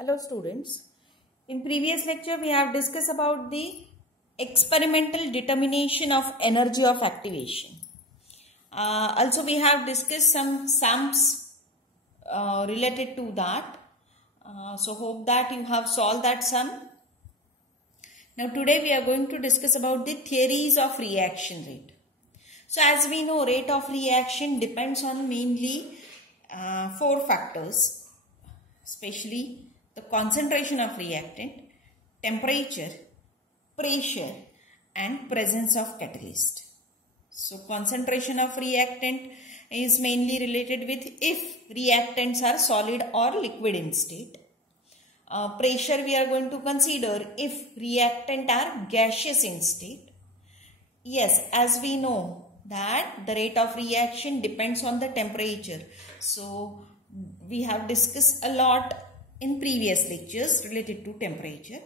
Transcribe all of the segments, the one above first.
Hello students. In previous lecture we have discussed about the experimental determination of energy of activation. Also we have discussed some sums related to that. So hope that you have solved that sum. Now today we are going to discuss about the theories of reaction rate. So as we know, rate of reaction depends on mainly four factors, especially the concentration of reactant, temperature, pressure and presence of catalyst. So concentration of reactant is mainly related with if reactants are solid or liquid in state. Pressure we are going to consider if reactant are gaseous in state. Yes, as we know that the rate of reaction depends on the temperature. So we have discussed a lot in previous lectures related to temperature,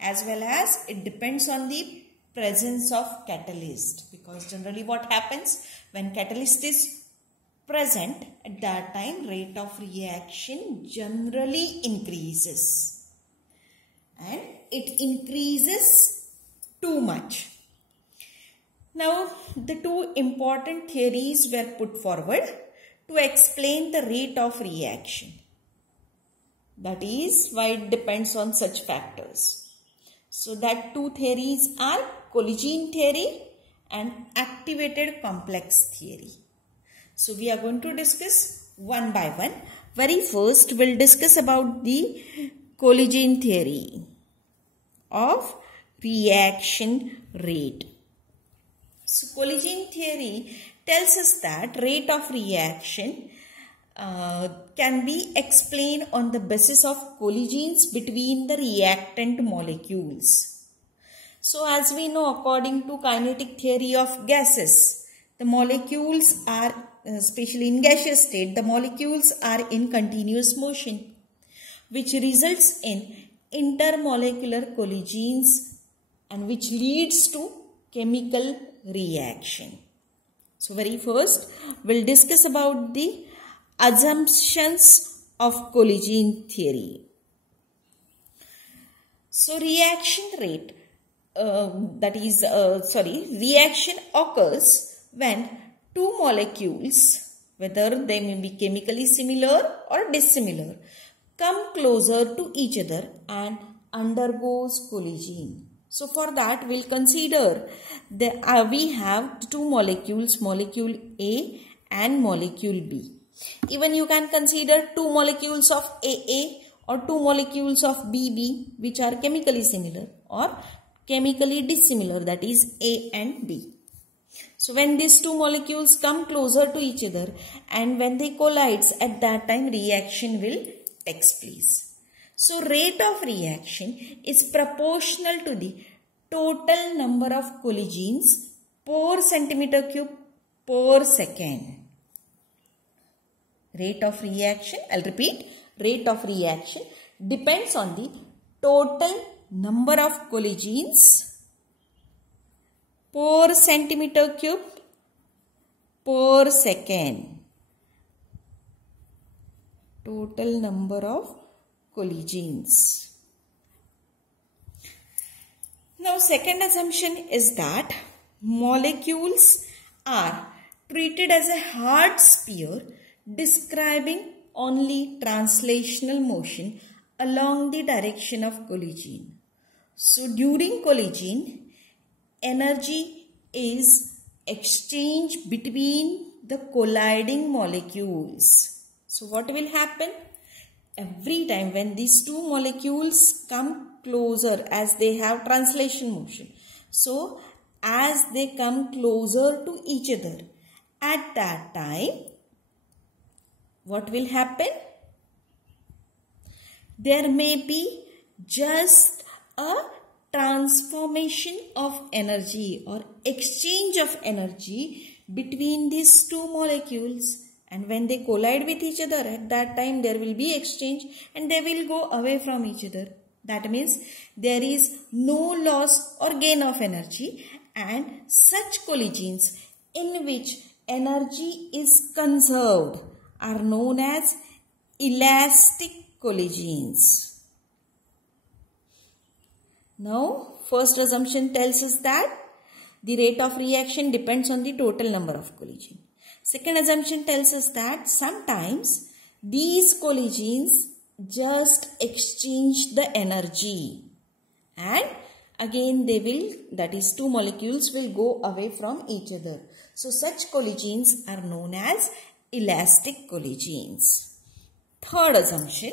as well as it depends on the presence of catalyst, because generally what happens when catalyst is present, at that time rate of reaction generally increases, and it increases too much. Now the two important theories were put forward to explain the rate of reaction. That is why it depends on such factors. So that two theories are Colligene theory and activated complex theory. So we are going to discuss one by one. Very first we'll discuss about the Colligene theory of reaction rate. So Colligene theory tells us that rate of reaction can be explained on the basis of collisions between the reactant molecules. So as we know, according to kinetic theory of gases, the molecules are, especially in gaseous state, the molecules are in continuous motion, which results in intermolecular collisions and which leads to chemical reaction. So very first we'll discuss about the assumptions of Colligene theory. So reaction rate, reaction occurs when two molecules, whether they may be chemically similar or dissimilar, come closer to each other and undergoes collision. So for that we'll consider that we have two molecules, molecule A and molecule B. Even you can consider two molecules of AA or two molecules of BB, which are chemically similar or chemically dissimilar, that is A and B. So when these two molecules come closer to each other and when they collide, at that time reaction will take place. So rate of reaction is proportional to the total number of collisions per centimeter cube per second. Rate of reaction, I'll repeat, rate of reaction depends on the total number of collisions per centimeter cube per second. Total number of collisions. Now second assumption is that molecules are treated as a hard sphere describing only translational motion along the direction of collision. So during collision, energy is exchanged between the colliding molecules. So what will happen? Every time when these two molecules come closer, as they have translation motion, so as they come closer to each other, at that time what will happen? There may be just a transformation of energy or exchange of energy between these two molecules, and when they collide with each other, at that time there will be exchange and they will go away from each other. That means there is no loss or gain of energy, and such collisions in which energy is conserved are known as elastic collisions. Now, first assumption tells us that the rate of reaction depends on the total number of collisions. Second assumption tells us that sometimes these collisions just exchange the energy and again they will, that is two molecules will go away from each other. So such collisions are known as elastic collisions. Third assumption,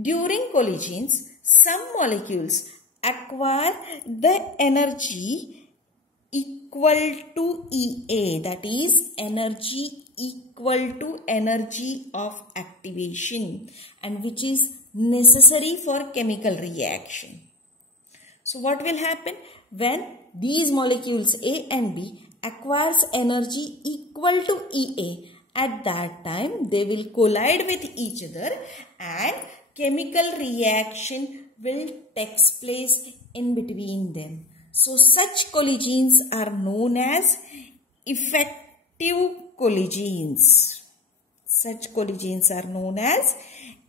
during collisions some molecules acquire the energy equal to EA, that is energy equal to energy of activation, and which is necessary for chemical reaction. So what will happen when these molecules A and B acquires energy equal to EA? At that time they will collide with each other and chemical reaction will take place in between them. So such collisions are known as effective collisions. Such collisions are known as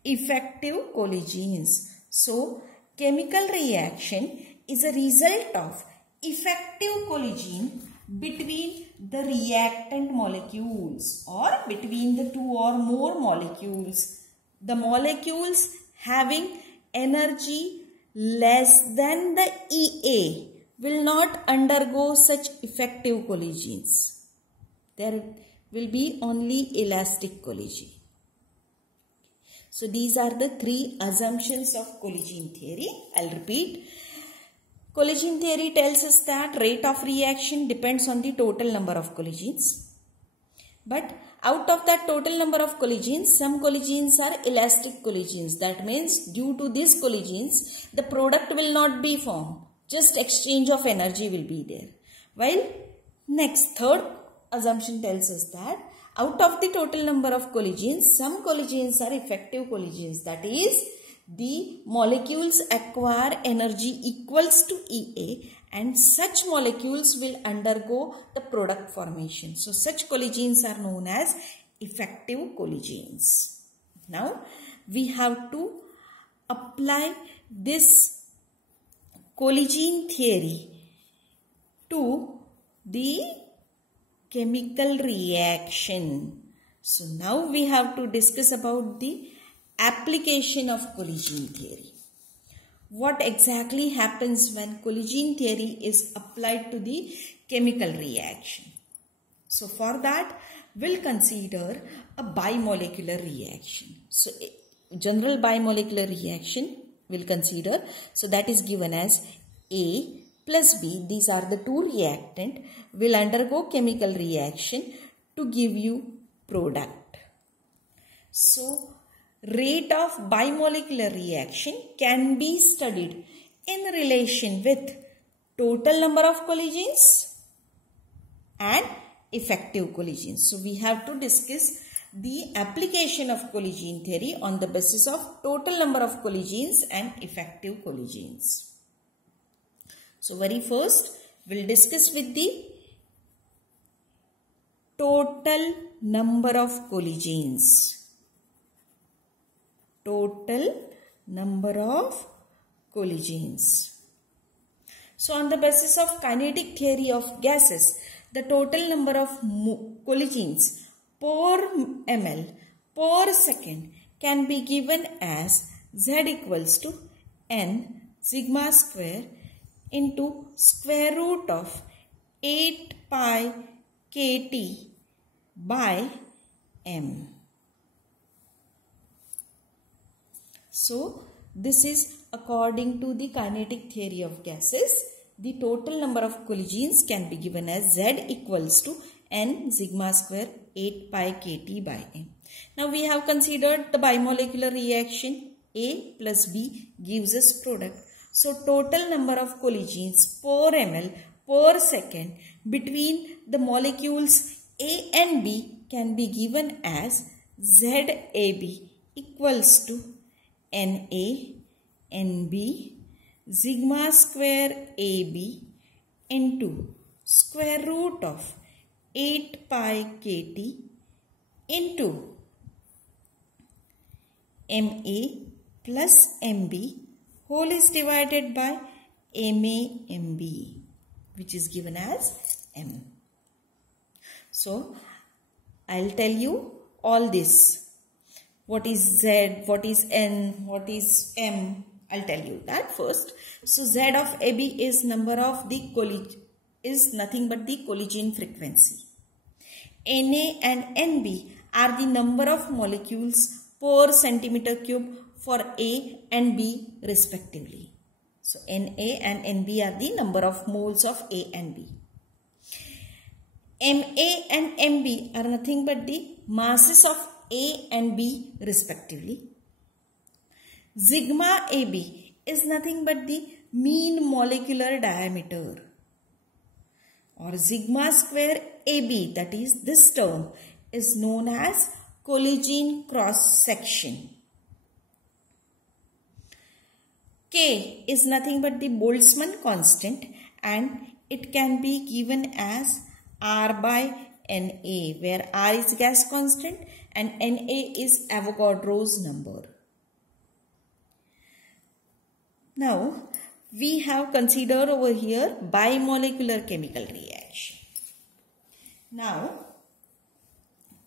effective collisions. So chemical reaction is a result of effective collision between the reactant molecules or between the two or more molecules. The molecules having energy less than the EA will not undergo such effective collisions. There will be only elastic collision. So these are the three assumptions of collision theory. I'll repeat. Collision theory tells us that rate of reaction depends on the total number of collisions. But out of that total number of collisions, some collisions are elastic collisions. That means due to these collisions, the product will not be formed. Just exchange of energy will be there. While next, third assumption tells us that out of the total number of collisions, some collisions are effective collisions. That is, the molecules acquire energy equals to EA and such molecules will undergo the product formation. So such collisions are known as effective collisions. Now we have to apply this collision theory to the chemical reaction. So now we have to discuss about the application of collision theory. What exactly happens when collision theory is applied to the chemical reaction? So for that, we'll consider a bimolecular reaction. So general bimolecular reaction we'll consider. So that is given as A plus B. These are the two reactant will undergo chemical reaction to give you product. So rate of bimolecular reaction can be studied in relation with total number of collisions and effective collisions. So we have to discuss the application of collision theory on the basis of total number of collisions and effective collisions. So very first we'll discuss with the total number of collisions. Total number of collisions. So on the basis of kinetic theory of gases, the total number of collisions per ml per second can be given as Z equals to n sigma square into square root of 8 pi kT by m. So this is according to the kinetic theory of gases. The total number of collisions can be given as Z equals to n sigma square 8 pi kT by m. Now we have considered the bimolecular reaction. A plus B gives us product. So total number of collisions per ml per second between the molecules A and B can be given as ZAB equals to Na Nb sigma square AB into square root of 8 pi kT into Ma plus Mb whole is divided by MAMB, which is given as M. So I'll tell you all this. What is Z, what is N, what is M, I'll tell you that first. So Z of AB is number of the is nothing but the collision frequency. Na and Nb are the number of molecules per centimeter cube for A and B respectively. So Na and Nb are the number of moles of A and B. Ma and Mb are nothing but the masses of A and B respectively. Sigma AB is nothing but the mean molecular diameter, or sigma square AB, that is this term, is known as collision cross section. K is nothing but the Boltzmann constant, and it can be given as R by Na, where R is gas constant and Na is Avogadro's number. Now, we have considered over here bimolecular chemical reaction. Now,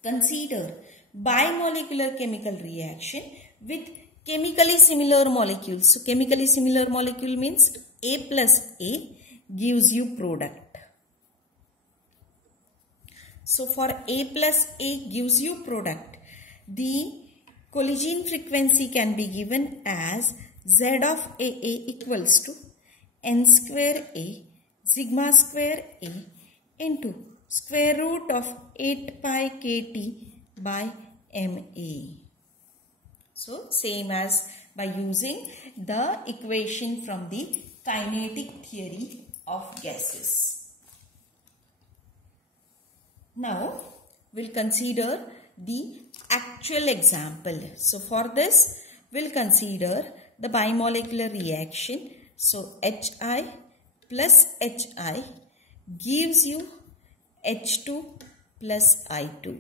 consider bimolecular chemical reaction with chemically similar molecules. So, chemically similar molecule means A plus A gives you product. So, for A plus A gives you product, the collision frequency can be given as Z of AA equals to N square A sigma square A into square root of 8 pi kT by MA. So, same as by using the equation from the kinetic theory of gases. Now, we'll consider the actual example. So, for this, we'll consider the bimolecular reaction. So, HI plus HI gives you H2 plus I2.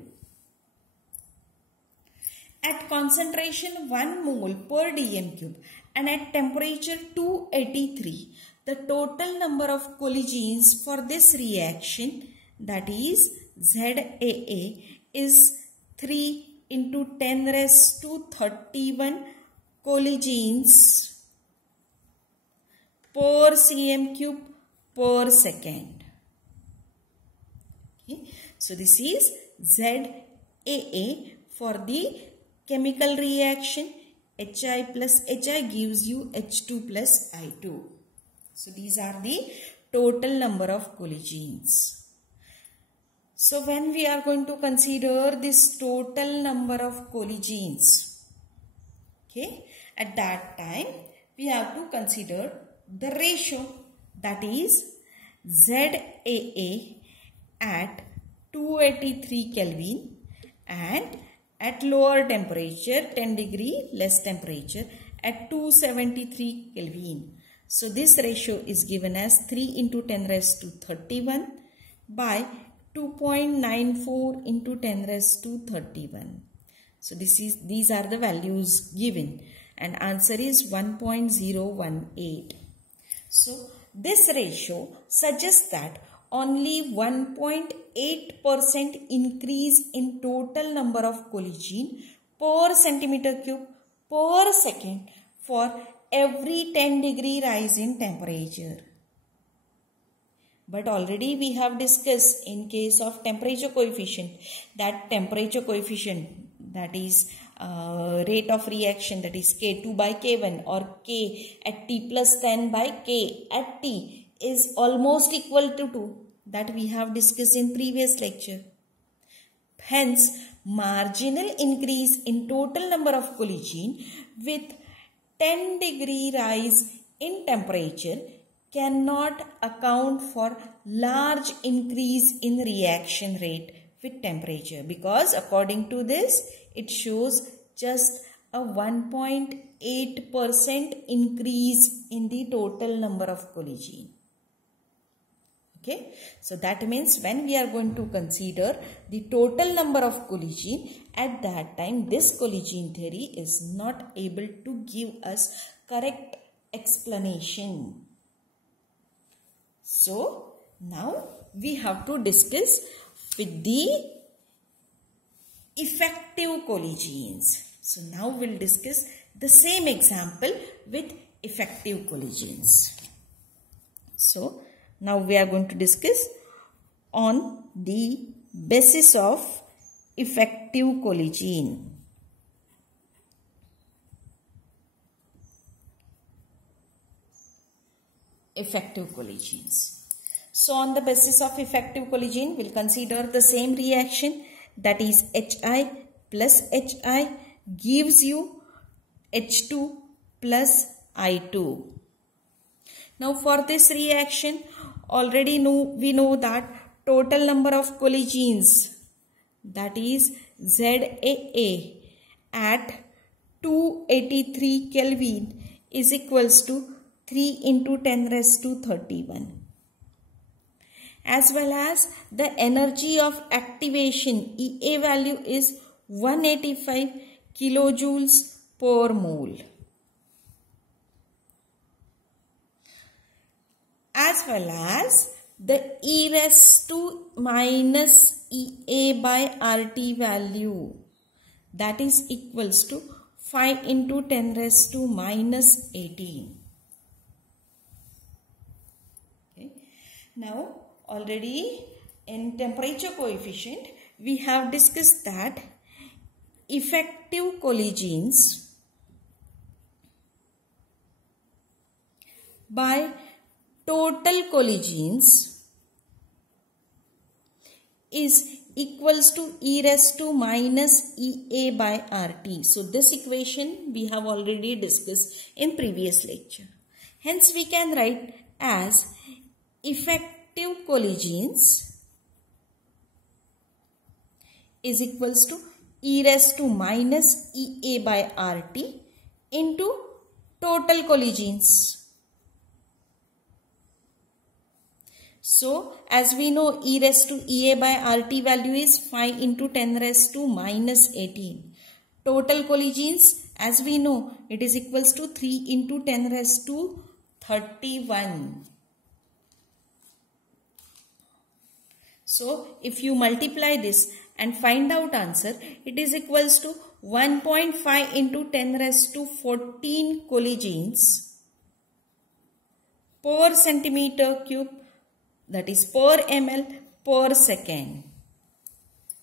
At concentration 1 mole per dm cube and at temperature 283, the total number of collisions for this reaction, that is ZAA, is 3 into 10 raised to 31 collisions per cm cube per second. Okay. So, this is ZAA for the chemical reaction. HI plus HI gives you H2 plus I2. So, these are the total number of collisions. So, when we are going to consider this total number of collisions, okay, at that time we have to consider the ratio, that is ZAA at 283 Kelvin and at lower temperature 10 degree less temperature at 273 Kelvin. So, this ratio is given as 3 into 10 raised to 31 by 2.94 into 10 raised to 31. So, these are the values given and answer is 1.018. So, this ratio suggests that only 1.8% increase in total number of collision per centimeter cube per second for every 10 degree rise in temperature. But already we have discussed in case of temperature coefficient, that temperature coefficient, that is rate of reaction, that is K2 by K1 or K at T plus 10 by K at T is almost equal to 2, that we have discussed in previous lecture. Hence, marginal increase in total number of collision with 10 degree rise in temperature cannot account for large increase in reaction rate with temperature, because according to this it shows just a 1.8% increase in the total number of collision. Okay, so that means when we are going to consider the total number of collision, at that time this collision theory is not able to give us correct explanation. So now we have to discuss with the effective collisions. So now we'll discuss the same example with effective collisions. So now we are going to discuss on the basis of effective collision. Effective collisions. So on the basis of effective collision, we'll consider the same reaction, that is Hi plus Hi gives you H2 plus I2. Now for this reaction, already we know that total number of collisions, that is ZAA at 283 Kelvin is equals to 3 into 10 raised to 31. As well as the energy of activation EA value is 185 kilojoules per mole. As well as the E raised to minus EA by RT value, that is equals to 5 into 10 raised to minus 18. Okay. Now already in temperature coefficient we have discussed that effective collisions by total collisions is equals to E raised to minus EA by RT. So this equation we have already discussed in previous lecture. Hence we can write as effective collisions is equals to E raised to minus EA by RT into total collisions. So as we know, E raised to EA by RT value is 5 into 10 raised to minus 18. Total collisions, as we know, it is equals to 3 into 10 raised to 31. So if you multiply this and find out answer, it is equals to 1.5 into 10 raised to 14 collisions per centimeter cube, that is per ml per second.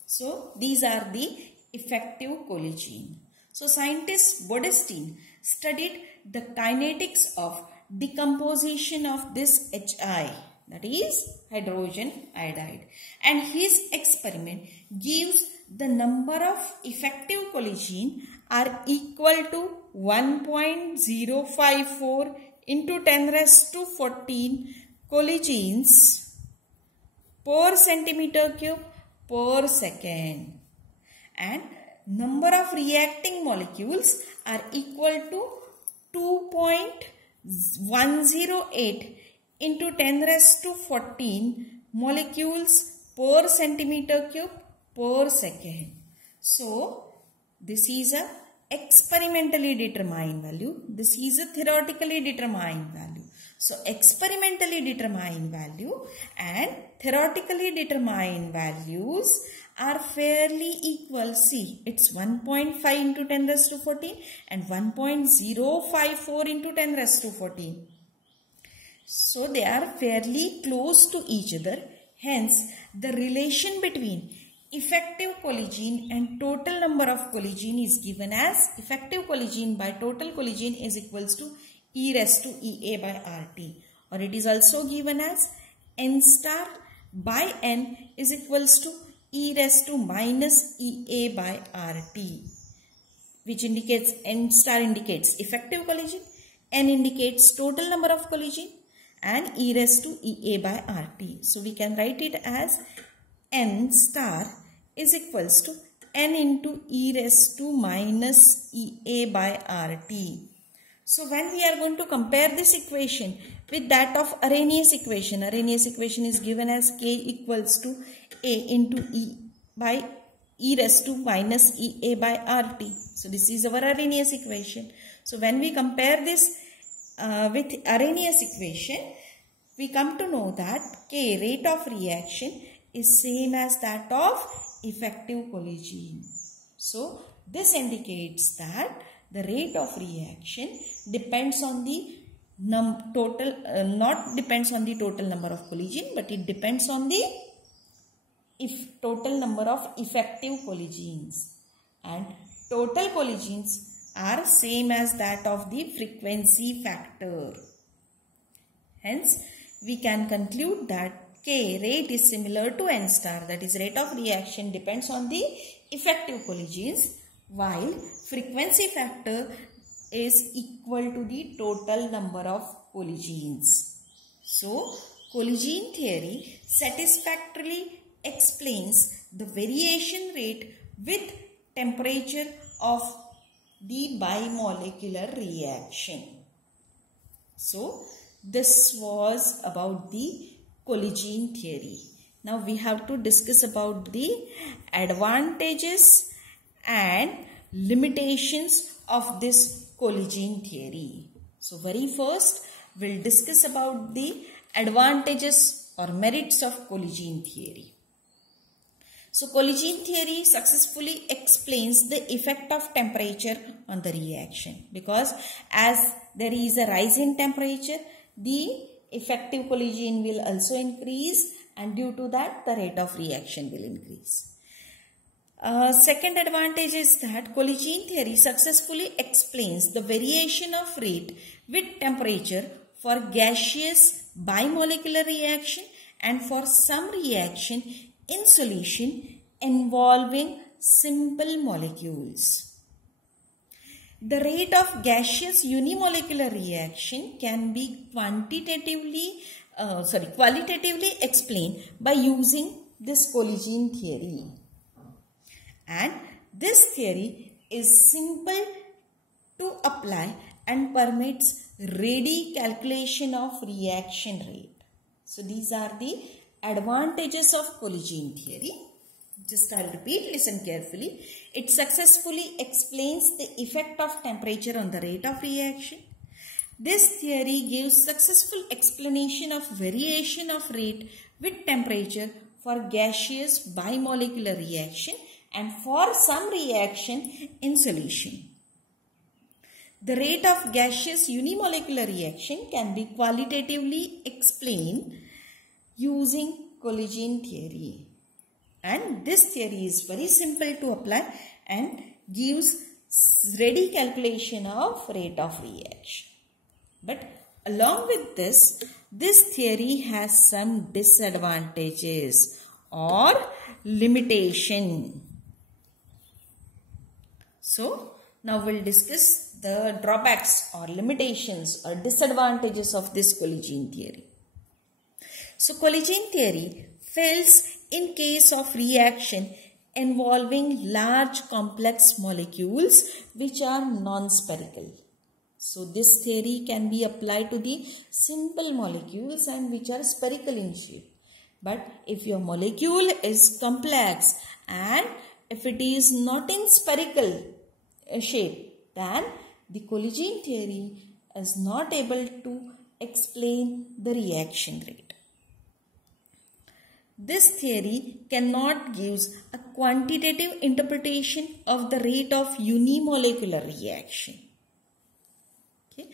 So these are the effective collision. So scientist Bodestein studied the kinetics of decomposition of this Hi, that is hydrogen iodide, and his experiment gives the number of effective collision are equal to 1.054 into 10 raised to 14 collisions per centimeter cube per second, and number of reacting molecules are equal to 2.108 into 10 raised to 14 molecules per centimeter cube per second. So this is a experimentally determined value. This is a theoretically determined value. So experimentally determined value and theoretically determined values are fairly equal. See, it's 1.5 into 10 raised to 14 and 1.054 into 10 raised to 14. So they are fairly close to each other. Hence, the relation between effective collision and total number of collision is given as effective collision by total collision is equals to E raised to EA by RT, or it is also given as N star by N is equals to E raised to minus EA by RT, which indicates N star indicates effective collision, N indicates total number of collision, and E raised to EA by RT. So we can write it as N star is equals to N into E raised to minus EA by RT. So when we are going to compare this equation with that of Arrhenius equation is given as K equals to A into E by E raised to minus EA by RT. So this is our Arrhenius equation. So when we compare this with Arrhenius equation, we come to know that K, rate of reaction, is same as that of effective collision. So this indicates that the rate of reaction depends on the not depends on the total number of collision, but it depends on the total number of effective collisions, and total collisions are same as that of the frequency factor. Hence, we can conclude that K, rate, is similar to N star, that is, rate of reaction depends on the effective collisions, while frequency factor is equal to the total number of collisions. So, collision theory satisfactorily explains the variation rate with temperature of the bimolecular reaction. So, this was about the collision theory. Now, we have to discuss about the advantages and limitations of this collision theory. So, very first, we'll discuss about the advantages or merits of collision theory. So, collision theory successfully explains the effect of temperature on the reaction, because as there is a rise in temperature, the effective collision will also increase, and due to that the rate of reaction will increase. Second advantage is that collision theory successfully explains the variation of rate with temperature for gaseous bimolecular reaction and for some reaction in solution involving simple molecules. The rate of gaseous unimolecular reaction can be qualitatively explained by using this collision theory. And this theory is simple to apply and permits ready calculation of reaction rate. So these are the advantages of collision theory. Just I'll repeat, listen carefully. It successfully explains the effect of temperature on the rate of reaction. This theory gives successful explanation of variation of rate with temperature for gaseous bimolecular reaction and for some reaction in solution. The rate of gaseous unimolecular reaction can be qualitatively explained using collision theory. And this theory is very simple to apply and gives ready calculation of rate of reaction. But along with this theory has some disadvantages or limitation. So, now we'll discuss the drawbacks or limitations or disadvantages of this collision theory. So, collision theory fails in case of reaction involving large complex molecules which are non-spherical. So, this theory can be applied to the simple molecules and which are spherical in shape. But if your molecule is complex and if it is not in spherical shape, then the collision theory is not able to explain the reaction rate. This theory cannot give a quantitative interpretation of the rate of unimolecular reaction. Okay.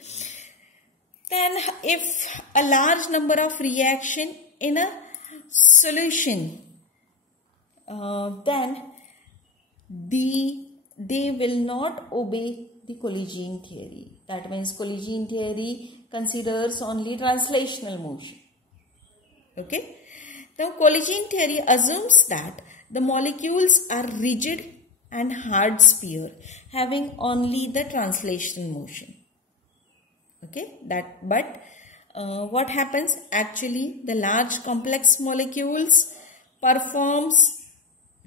Then if a large number of reaction in a solution, then they will not obey the collision theory. That means collision theory considers only translational motion. Okay. Now, collision theory assumes that the molecules are rigid and hard sphere having only the translational motion. Okay, but what happens actually, the large complex molecules performs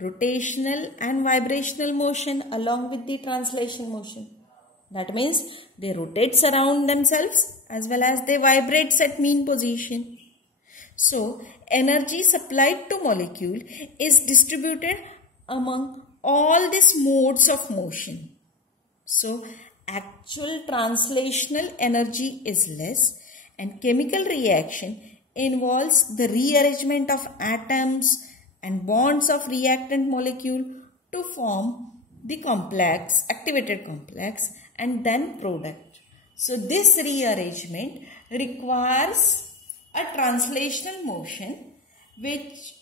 rotational and vibrational motion along with the translation motion. That means they rotate around themselves as well as they vibrate at mean position. So, energy supplied to molecule is distributed among all these modes of motion. So, actual translational energy is less and chemical reaction involves the rearrangement of atoms and bonds of reactant molecule to form the complex, activated complex, and then product. So this rearrangement requires a translational motion, which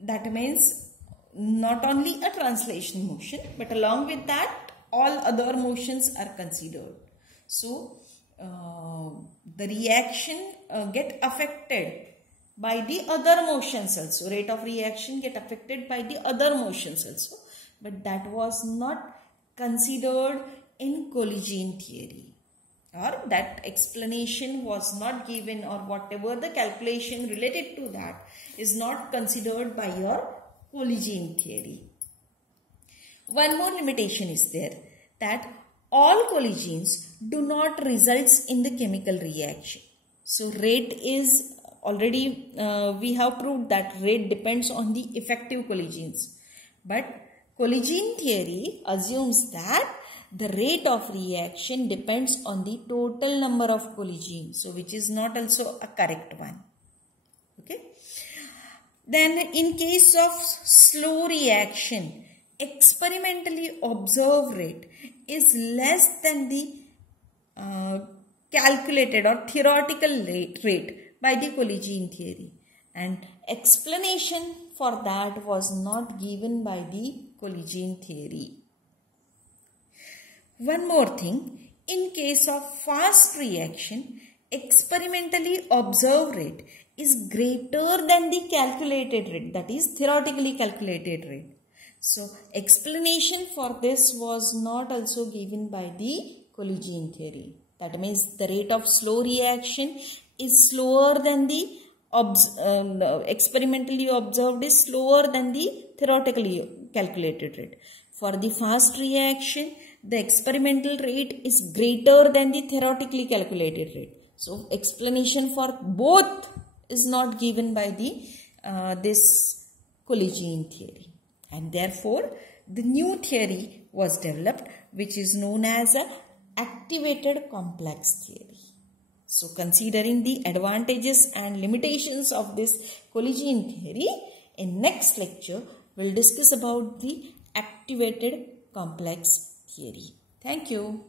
that means not only a translation motion, but along with that all other motions are considered. So the reaction get affected by the other motions also. Rate of reaction get affected by the other motions also. But that was not considered in collision theory, or that explanation was not given, or whatever the calculation related to that is not considered by your collision theory. One more limitation is there, that all collisions do not result in the chemical reaction. So rate is already, we have proved that rate depends on the effective collisions. But collision theory assumes that the rate of reaction depends on the total number of collisions. So which is not also a correct one. Okay. Then in case of slow reaction, experimentally observed rate is less than the calculated or theoretical rate by the collision theory, and explanation for that was not given by the collision theory. One more thing, in case of fast reaction, experimentally observed rate is greater than the calculated rate, that is theoretically calculated rate. So explanation for this was not also given by the collision theory. That means the rate of slow reaction is slower than the experimentally observed is slower than the theoretically calculated rate. For the fast reaction, the experimental rate is greater than the theoretically calculated rate. So explanation for both is not given by the this collision theory, and therefore the new theory was developed, which is known as a activated complex theory. So considering the advantages and limitations of this collision theory, in next lecture we'll discuss about the activated complex theory. Thank you.